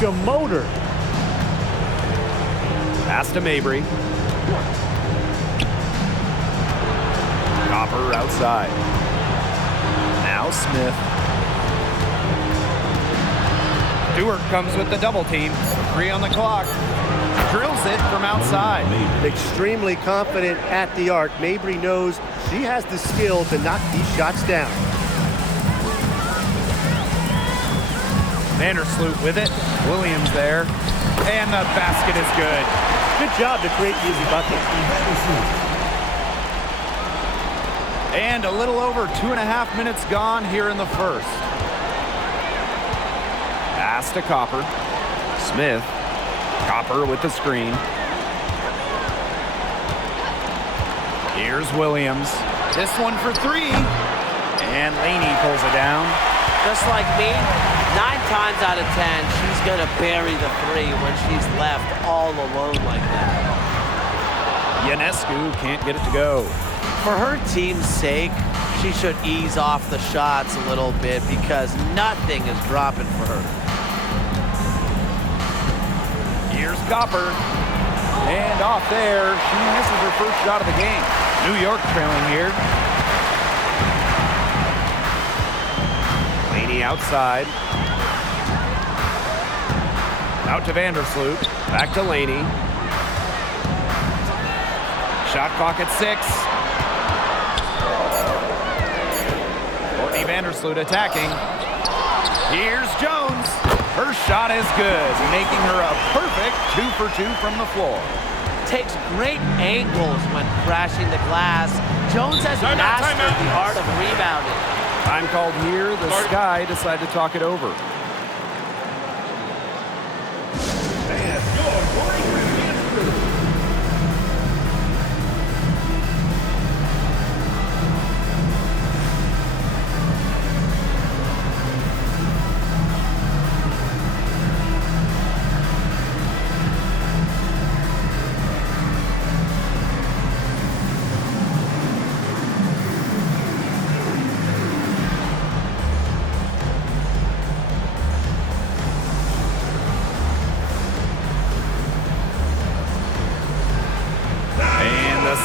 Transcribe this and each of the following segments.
like a motor. Pass to Mabry. Copper outside. Now Smith. Stewart comes with the double team. 3 on the clock. Drills it from outside. Extremely confident at the arc. Mabry knows she has the skill to knock these shots down. Vandersloot with it. Williams there. And the basket is good. Good job to create easy buckets. And a little over 2.5 minutes gone here in the first. Pass to Copper. Smith. Copper with the screen. Here's Williams. This one for 3. And Laney pulls it down. Just like me, 9 times out of 10, she's going to bury the 3 when she's left all alone like that. Ionescu can't get it to go. For her team's sake, she should ease off the shots a little bit because nothing is dropping for her. Here's Copper. And off there, she misses her first shot of the game. New York trailing here. Laney outside. Out to Vandersloot. Back to Laney. Shot clock at 6. Courtney Vandersloot attacking. Here's Jones. Her shot is good, making her a perfect 2 for 2 from the floor. Takes great angles when crashing the glass. Jones has mastered the art of rebounding. Time called here. The Sky decide to talk it over.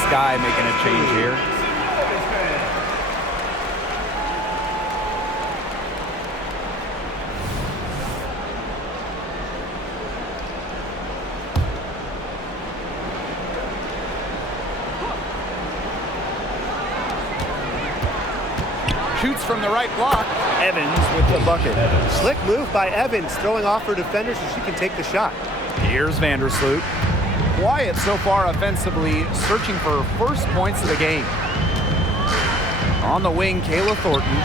Sky making a change here. Shoots from the right block. Evans with the bucket. Slick move by Evans, throwing off her defender so she can take the shot. Here's Vandersloot. Quiet so far offensively, searching for first points of the game. On the wing, Kayla Thornton.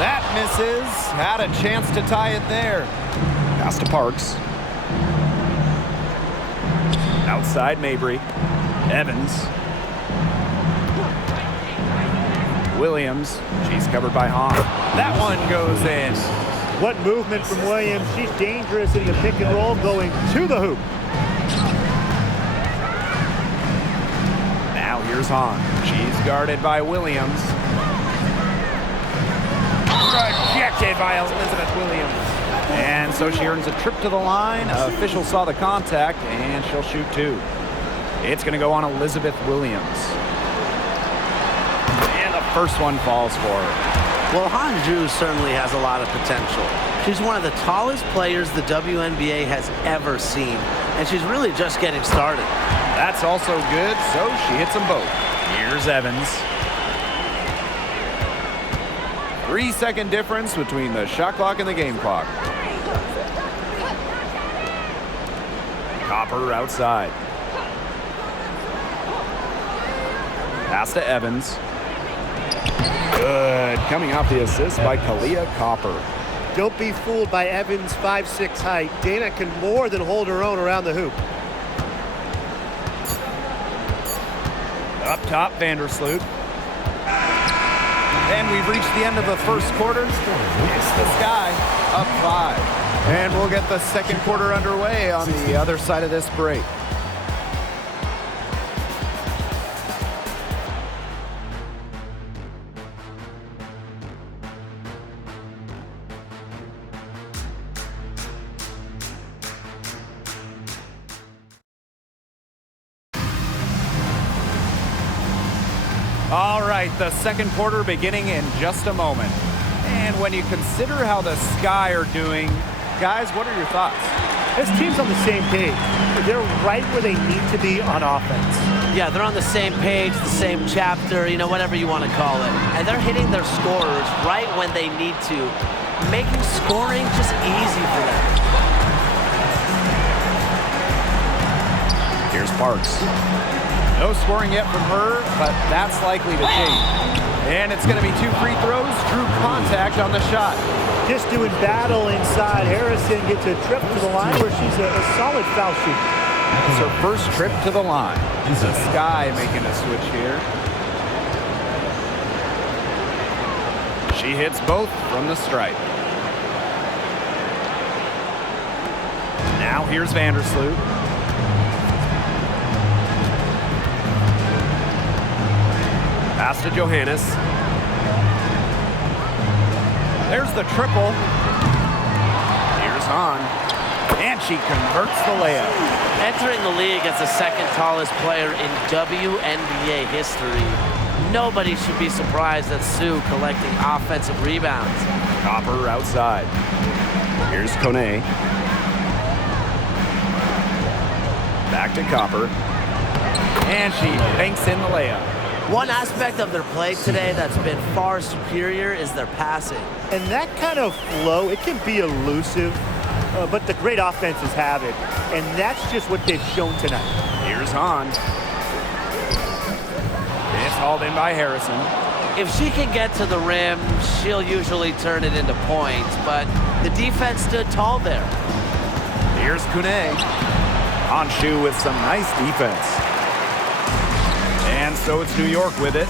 That misses. Had a chance to tie it there. Pass to Parks. Outside Mabry. Evans. Williams. She's covered by Hahn. That one goes in. What movement from Williams. She's dangerous in the pick and roll, going to the hoop. Now here's Hahn. She's guarded by Williams. Rejected by Elizabeth Williams. And so she earns a trip to the line. Official saw the contact, and she'll shoot 2. It's going to go on Elizabeth Williams. And the first one falls for her. Well, Hanju certainly has a lot of potential. She's one of the tallest players the WNBA has ever seen, and she's really just getting started. That's also good, so she hits them both. Here's Evans. 3-second difference between the shot clock and the game clock. Copper outside. Pass to Evans. Good. Coming off the assist by Kalia Copper. Don't be fooled by Evans' 5'6" height. Dana can more than hold her own around the hoop. Up top, Vandersloot. And we've reached the end of the first quarter. It's the Sky up 5. And we'll get the second quarter underway on the other side of this break. All right, the second quarter beginning in just a moment. And when you consider how the Sky are doing, guys, what are your thoughts? This team's on the same page. They're right where they need to be on offense. Yeah, they're on the same page, the same chapter, you know, whatever you want to call it. And they're hitting their scorers right when they need to, making scoring just easy for them. Here's Parks. No scoring yet from her, but that's likely to change. And it's going to be 2 free throws. Drew contact on the shot. Just doing battle inside. Harrison gets a trip to the line where she's a solid foul shooter. It's her first trip to the line. The Sky making a switch here. She hits both from the stripe. Now here's Vandersloot. Pass to Johannes. There's the triple. Here's Hahn. And she converts the layup. Entering the league as the second tallest player in WNBA history, nobody should be surprised at Sue collecting offensive rebounds. Copper outside. Here's Kone. Back to Copper. And she banks in the layup. One aspect of their play today that's been far superior is their passing. And that kind of flow, it can be elusive, but the great offenses have it. And that's just what they've shown tonight. Here's Hahn. It's hauled in by Harrison. If she can get to the rim, she'll usually turn it into points, but the defense stood tall there. Here's Kone. Honshu with some nice defense. And so it's New York with it.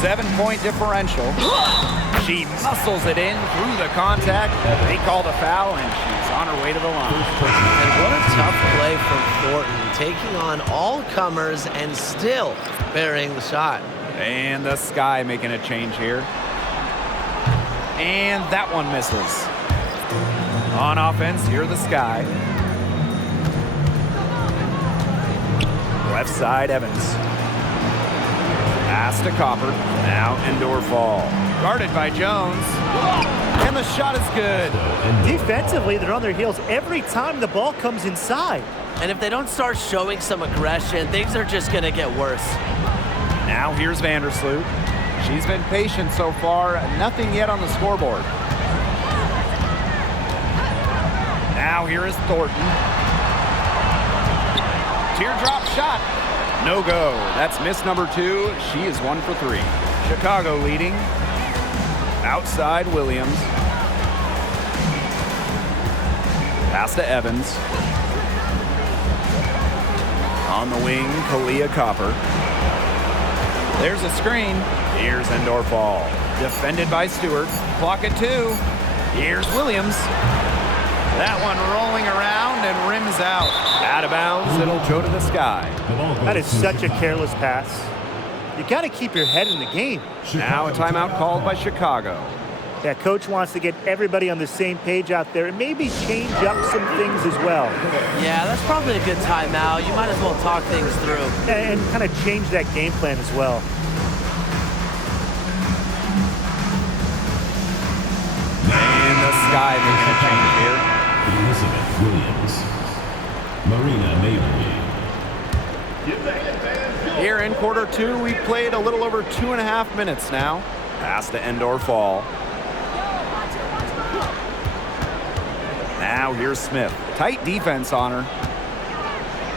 7-point differential. She muscles it in through the contact. They call the foul, and she's on her way to the line. And what a tough play from Thornton, taking on all comers and still burying the shot. And the Sky making a change here. And that one misses. On offense, here the Sky. Left side, Evans. Pass to Copper. Now indoor fall. Guarded by Jones. And the shot is good. Defensively, they're on their heels every time the ball comes inside. And if they don't start showing some aggression, things are just going to get worse. Now here's Vandersloot. She's been patient so far. Nothing yet on the scoreboard. Now here is Thornton. Teardrop shot. No go. That's miss number 2. She is 1 for 3. Chicago leading. Outside Williams. Pass to Evans. On the wing, Kalia Copper. There's a screen. Here's indoor fall. Defended by Stewart. Clock at 2. Here's Williams. That one rolling around and rims out. Out of bounds, it'll go to the Sky. That is such a careless pass. You got to keep your head in the game. Now a timeout called by Chicago. Yeah, coach wants to get everybody on the same page out there and maybe change up some things as well. Yeah, that's probably a good timeout. You might as well talk things through. And kind of change that game plan as well. And the Sky making a change here. Elizabeth Williams, Marina Mabry. Here in quarter 2, we played a little over 2.5 minutes now. Pass to indoor fall. Now here's Smith. Tight defense on her.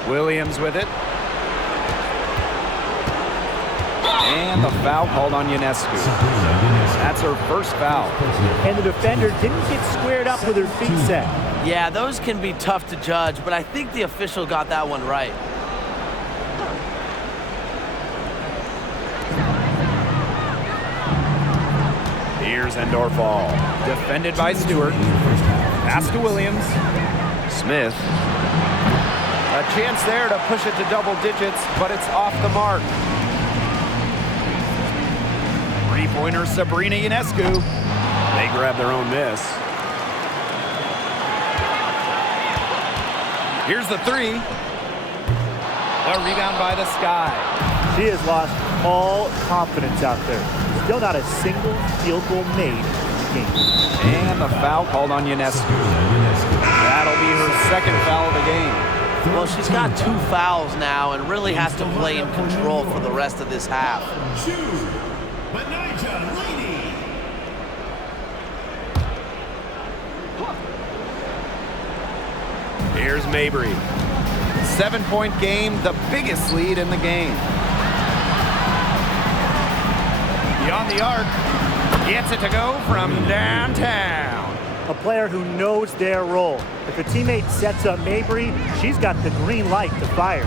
Williams with it. And the foul called on Ionescu. That's her first foul. And the defender didn't get squared up with her feet set. Yeah, those can be tough to judge, but I think the official got that one right. Here's indoor fall. Defended by Stewart. Pass to Williams. Smith. A chance there to push it to double digits, but it's off the mark. Three-pointer Sabrina Ionescu. They grab their own miss. Here's the 3. The rebound by the Sky. She has lost all confidence out there. Still not a single field goal made in the game. And the foul called on Ionescu. That'll be her second foul of the game. Well, she's got 2 fouls now and really has to play in control for the rest of this half. Here's Mabry. 7-point game, the biggest lead in the game. Beyond the arc, gets it to go from downtown. A player who knows their role. If a teammate sets up Mabry, she's got the green light to fire.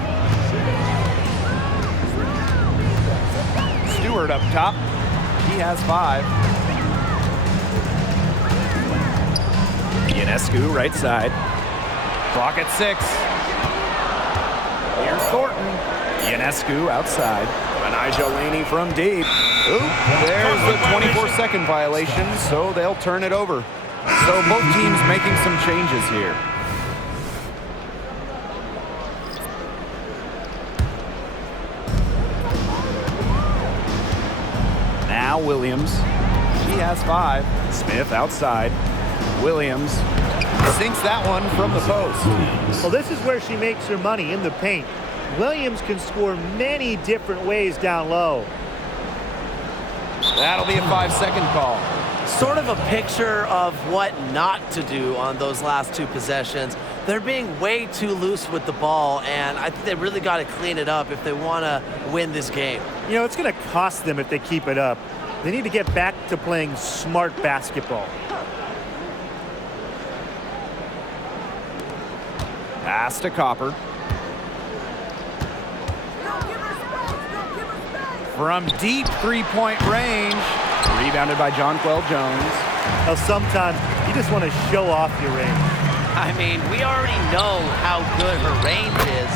Stewart up top. He has 5. Ionescu right side. Clock at 6. Here's Thornton. Ionescu outside. Anijah Laney from deep. Oop, there's the 24-second violation, so they'll turn it over. So both teams making some changes here. Now Williams. He has 5. Smith outside. Williams sinks that one from the post. Well, this is where she makes her money, in the paint. Williams can score many different ways down low. That'll be a 5-second call. Sort of a picture of what not to do on those last 2 possessions. They're being way too loose with the ball, and I think they really got to clean it up if they want to win this game. You know, it's going to cost them if they keep it up. They need to get back to playing smart basketball. Pass to Copper. From deep 3-point range. Rebounded by Jonquel Jones. Now, sometimes you just want to show off your range. I mean, we already know how good her range is,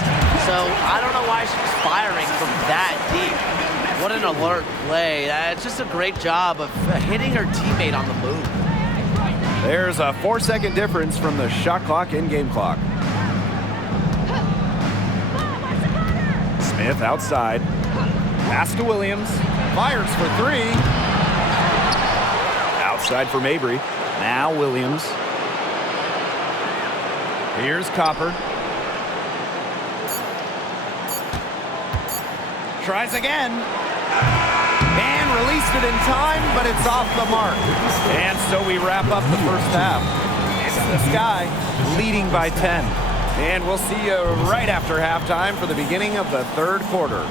so I don't know why she's firing from that deep. What an alert play. It's just a great job of hitting her teammate on the move. There's a 4-second difference from the shot clock and game clock. Smith outside. Pass to Williams. Fires for 3. Outside for Mabry. Now Williams. Here's Copper. Tries again. And released it in time, but it's off the mark. And so we wrap up the first half. It's the Sky leading by 10. And we'll see you right after halftime for the beginning of the third quarter.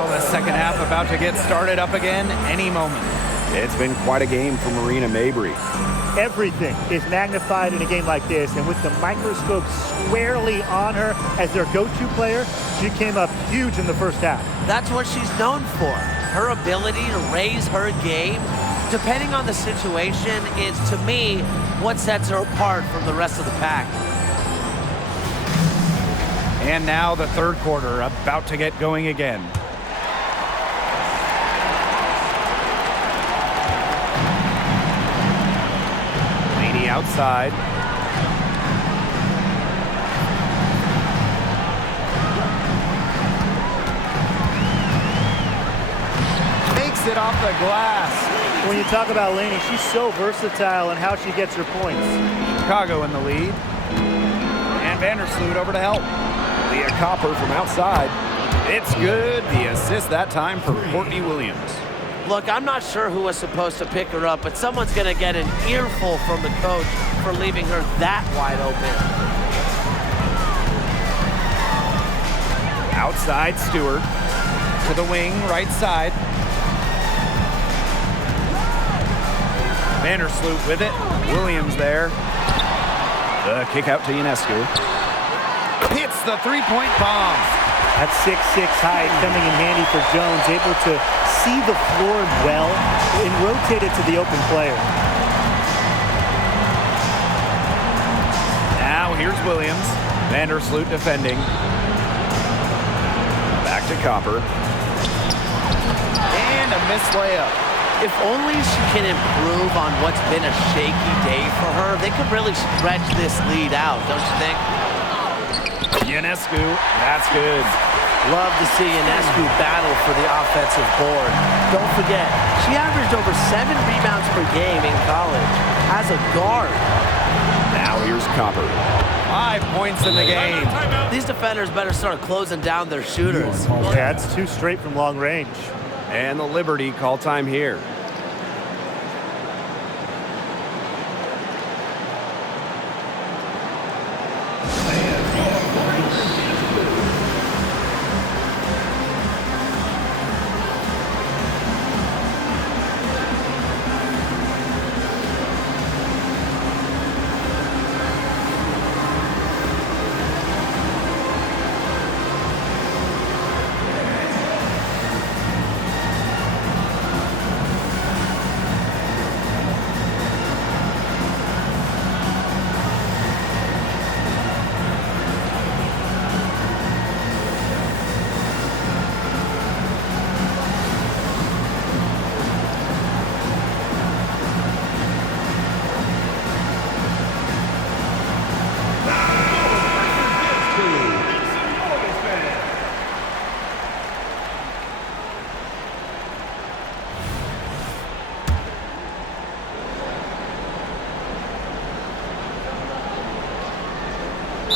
Now the second half about to get started up again any moment. It's been quite a game for Marina Mabrey. Everything is magnified in a game like this, and with the microscope squarely on her as their go-to player, she came up huge in the first half. That's what she's known for. Her ability to raise her game, depending on the situation, is, to me, what sets her apart from the rest of the pack. And now the third quarter about to get going again. Laney outside. Makes it off the glass. When you talk about Laney, she's so versatile in how she gets her points. Chicago in the lead. And Vandersloot over to help. Leah Copper from outside. It's good. The assist that time for Courtney Williams. Look, I'm not sure who was supposed to pick her up, but someone's going to get an earful from the coach for leaving her that wide open. Outside Stewart to the wing, right side. Vandersloot with it. Williams there. The kick out to Ionescu. Hits the three-point bomb. That 6'6" height coming in handy for Jones, able to see the floor well and rotate it to the open player. Now here's Williams. Vandersloot defending. Back to Copper. And a missed layup. If only she can improve on what's been a shaky day for her, they could really stretch this lead out, don't you think? Ionescu, that's good. Love to see Ionescu battle for the offensive board. Don't forget, she averaged over 7 rebounds per game in college as a guard. Now here's Copper. 5 points in the game. These defenders better start closing down their shooters. Yeah, it's 2 straight from long range. And the Liberty call time here.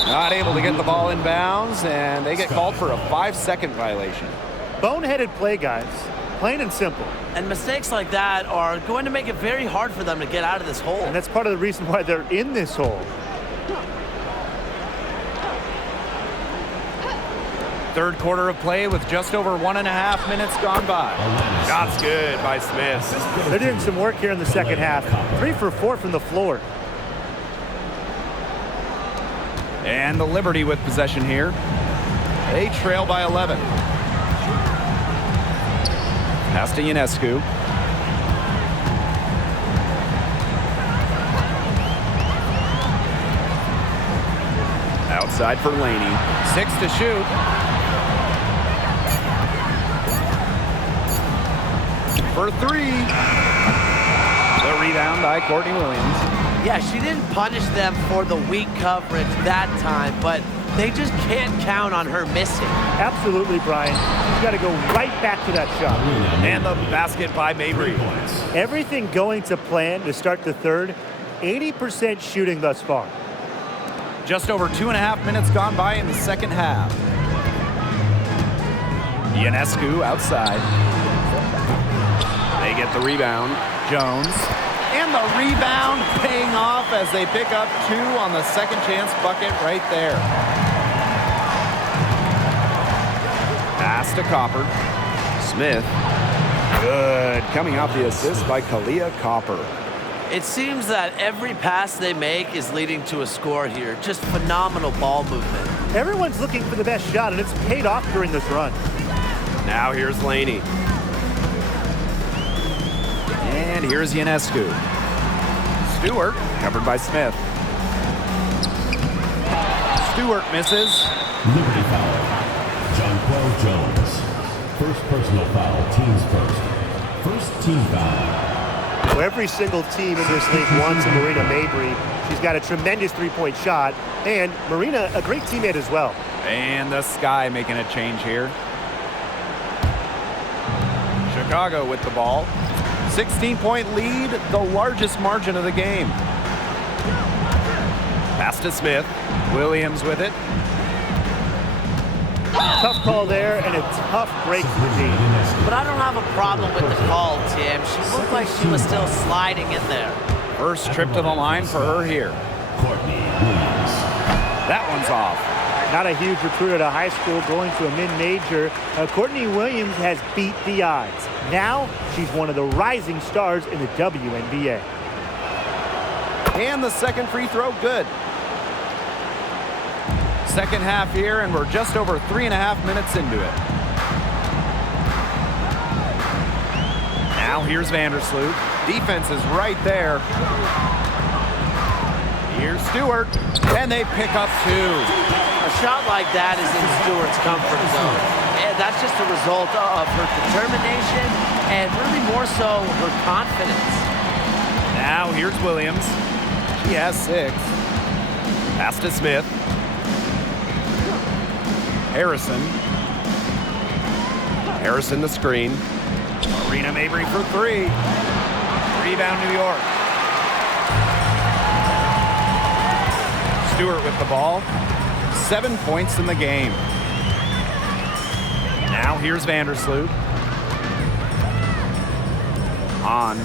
Not able to get the ball in bounds, and they get called for a 5-second violation. Boneheaded play, guys. Plain and simple. And mistakes like that are going to make it very hard for them to get out of this hole. And that's part of the reason why they're in this hole. Third quarter of play with just over 1.5 minutes gone by. Shots good by Smith. They're doing some work here in the second half. 3 for 4 from the floor. And the Liberty with possession here. They trail by 11. Pass to Ionescu. Outside for Laney. 6 to shoot. For 3. The rebound by Courtney Williams. Yeah, she didn't punish them for the weak coverage that time, but they just can't count on her missing. Absolutely, Brian. You got to go right back to that shot. And the basket by Mabrey. Everything going to plan to start the third. 80% shooting thus far. Just over 2.5 minutes gone by in the second half. Ionescu outside. They get the rebound. Jones. And the rebound paying off as they pick up 2 on the second chance bucket right there. Pass to Copper. Smith. Good. Coming off the assist by Kalia Copper. It seems that every pass they make is leading to a score here. Just phenomenal ball movement. Everyone's looking for the best shot, and it's paid off during this run. Now here's Laney. And here's Ionescu. Stewart, covered by Smith. Stewart misses. Liberty foul. Jonquel Jones. First personal foul, teams first. First team foul. So every single team in this league wants Marina Mabrey. She's got a tremendous three-point shot, and Marina, a great teammate as well. And the Sky making a change here. Chicago with the ball. 16-point lead, the largest margin of the game. Pass to Smith. Williams with it. Tough call there, and a tough break for the team. But I don't have a problem with the call, Tim. She looked like she was still sliding in there. First trip to the line for her here. Courtney Williams. That one's off. Not a huge recruit at a high school going to a mid-major. Courtney Williams has beat the odds. Now she's one of the rising stars in the WNBA. And the second free throw, good. Second half here, and we're just over 3.5 minutes into it. Now here's Vandersloot. Defense is right there. Here's Stewart, and they pick up 2. A shot like that is in Stewart's comfort zone. And that's just a result of her determination and really more so her confidence. Now here's Williams. She has 6. Pass to Smith. Harrison. Harrison the screen. Marina Mabrey for 3. Rebound New York. Stewart with the ball. 7 points in the game. Now here's Vandersloot. On.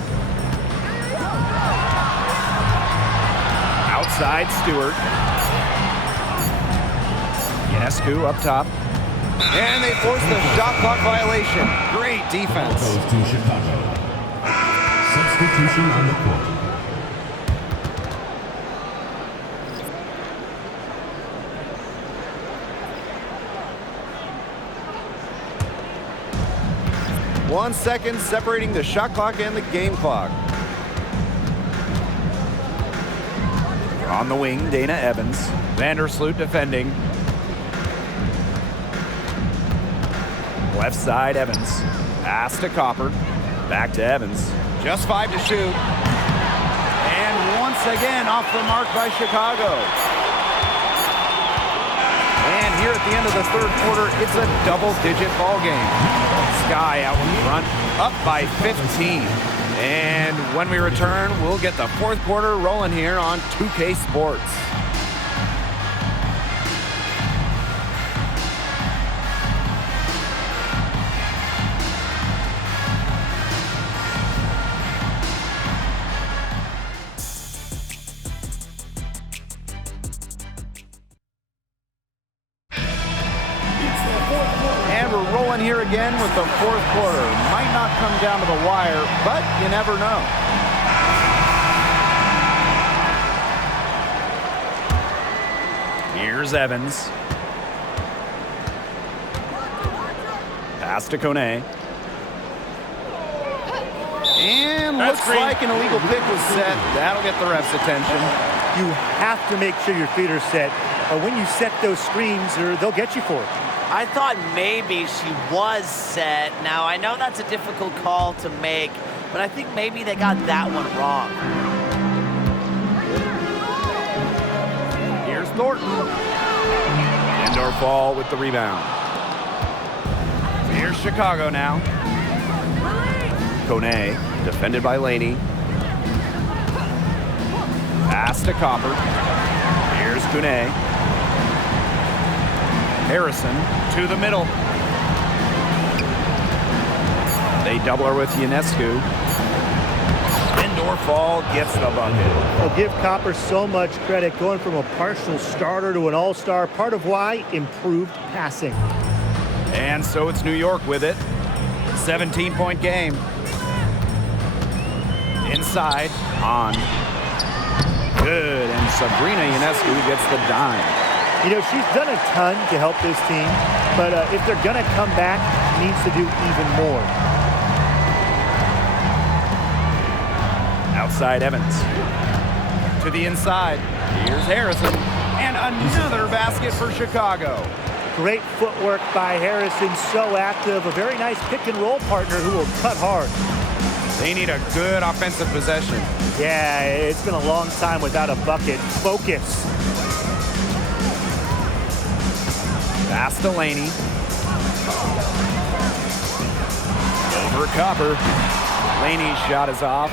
Outside Stewart. Ionescu up top. And they force the shot clock violation. Great defense. Goes to Chicago. Substitution on the court. One second separating the shot clock and the game clock. On the wing, Dana Evans. Vandersloot defending. Left side, Evans. Pass to Copper. Back to Evans. Just 5 to shoot. And once again off the mark by Chicago. And here at the end of the third quarter, it's a double-digit ball game. Sky out in front, up by 15. And when we return, we'll get the fourth quarter rolling here on 2K Sports. Here again with the fourth quarter. Might not come down to the wire, but you never know. Here's Evans. Pass to Kone. And looks like an illegal pick was set. That'll get the ref's attention. You have to make sure your feet are set. When you set those screens, they'll get you for it. I thought maybe she was set. Now, I know that's a difficult call to make, but I think maybe they got that one wrong. Here's Thornton. Indoor ball with the rebound. Here's Chicago now. Kone, defended by Laney. Pass to Copper. Here's Kone. Harrison to the middle. They double her with Ionescu. Indoor fall gets the bucket. I'll give Copper so much credit going from a partial starter to an all-star. Part of why improved passing. And so it's New York with it. 17-point game. Inside, on. Good, and Sabrina Ionescu gets the dime. You know, she's done a ton to help this team, but if they're going to come back, she needs to do even more. Outside Evans. To the inside. Here's Harrison. And another basket for Chicago. Great footwork by Harrison, so active. A very nice pick-and-roll partner who will cut hard. They need a good offensive possession. Yeah, it's been a long time without a bucket. Focus. Pass to Laney. Over Copper. Laney's shot is off.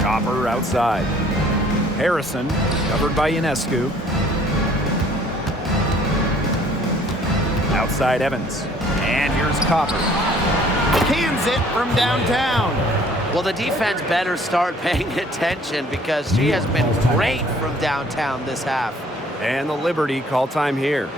Copper outside. Harrison, covered by Ionescu. Outside Evans. And here's Copper. Cans it from downtown. Well, the defense better start paying attention because she has been great from downtown this half. And the Liberty call time here.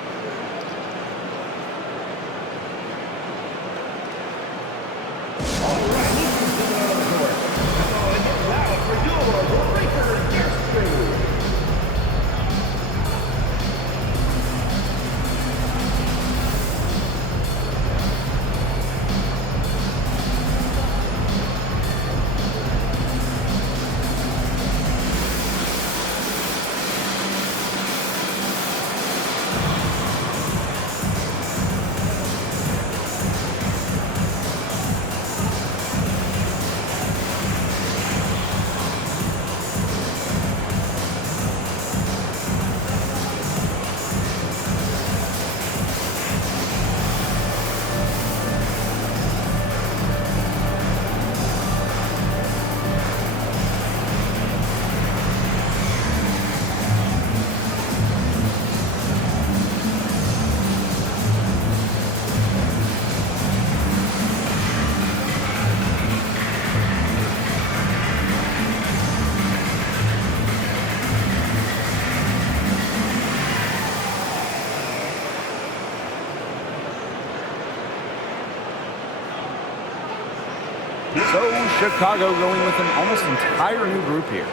So Chicago going with an almost entire new group here.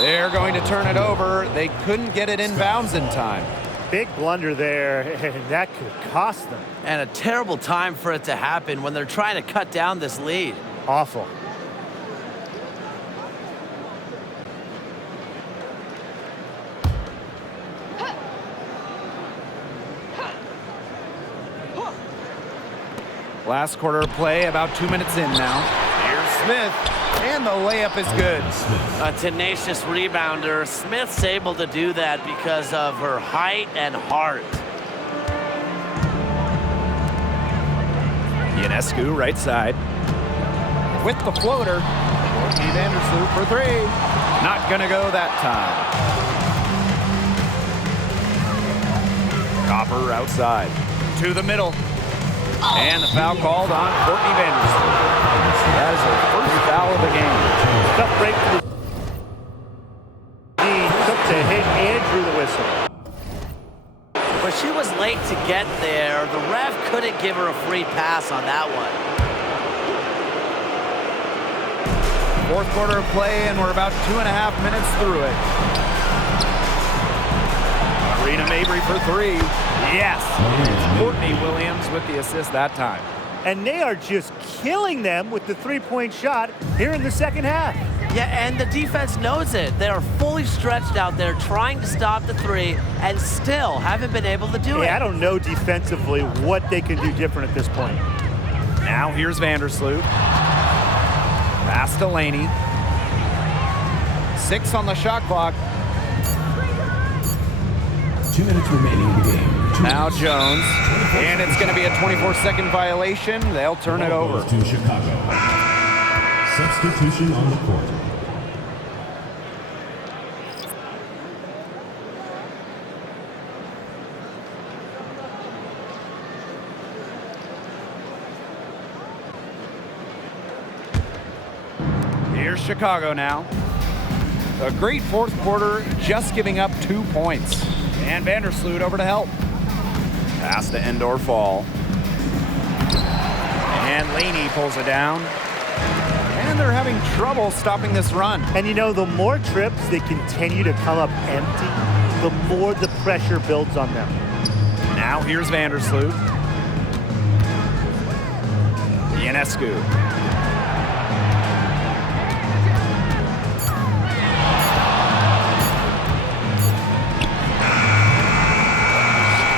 They're going to turn it over. They couldn't get it inbounds in time. Big blunder there, and that could cost them. And a terrible time for it to happen when they're trying to cut down this lead. Awful. Last quarter of play, about 2 minutes in now. Here's Smith, and the layup is good. A tenacious rebounder. Smith's able to do that because of her height and heart. Ionescu, right side. With the floater. Courtney Vandersloot for three. Not gonna go that time. Copper outside. To the middle. And the foul called on Courtney Vandersloot. That is her first foul of the game. Tough break for the team. Took the hit and drew the whistle. But she was late to get there. The ref couldn't give her a free pass on that one. Fourth quarter of play, and we're about 2.5 minutes through it. Marina Mabry for three. Yes. Courtney Williams with the assist that time. And they are just killing them with the three-point shot here in the second half. Yeah, and the defense knows it. They are fully stretched out there trying to stop the three and still haven't been able to do it. I don't know defensively what they can do different at this point. Now here's Vandersloot. Pass to Laney. 6 on the shot clock. 2 minutes remaining in the game. Now Jones. And it's going to be a 24-second violation. They'll turn it over. Goes to Chicago. Substitution on the court. Here's Chicago now. A great fourth quarter, just giving up 2 points. And Vandersloot over to help. Pass to Endorfall. And Laney pulls it down. And they're having trouble stopping this run. And you know, the more trips they continue to come up empty, the more the pressure builds on them. Now here's Vandersloot. Ionescu.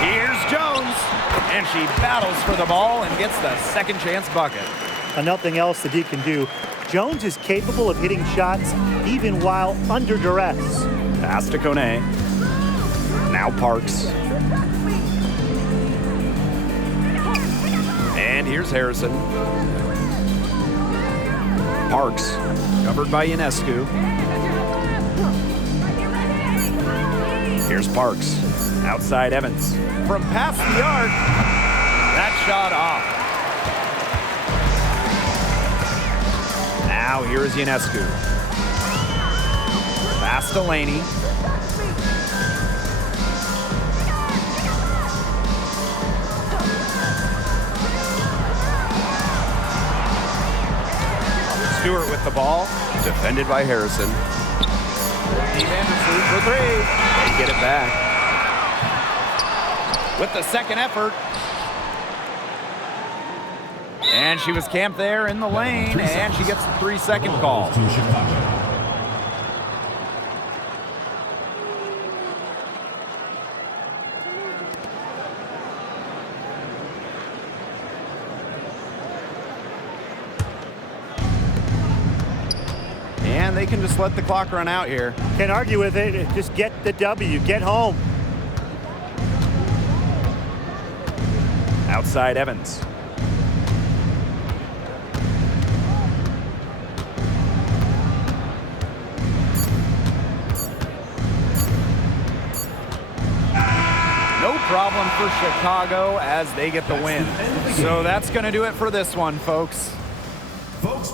Here's Jones. And she battles for the ball and gets the second chance bucket. And nothing else the D can do. Jones is capable of hitting shots even while under duress. Pass to Kone. Now Parks. And here's Harrison. Parks, covered by Ionescu. Here's Parks. Outside Evans. From past the arc. That shot off. Now here's Ionescu. Pass to Laney. Stewart with the ball. Defended by Harrison. Vandersloot for three. They get it back. With the second effort. And she was camped there in the lane, and she gets the 3-second call. To Chicago. And they can just let the clock run out here. Can't argue with it. Just get the W. Get home. Outside Evans. No problem for Chicago as they get the win. So that's going to do it for this one, folks. Folks.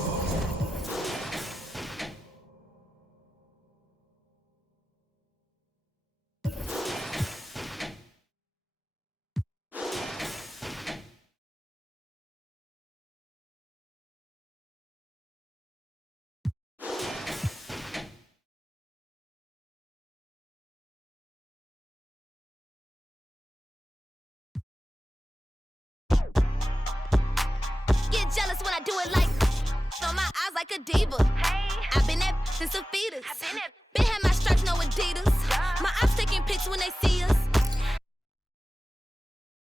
Get jealous when I do it like on my eyes like a diva. I've been that since a fetus. Been had my stripes, no Adidas. My ops taking pics when they see us.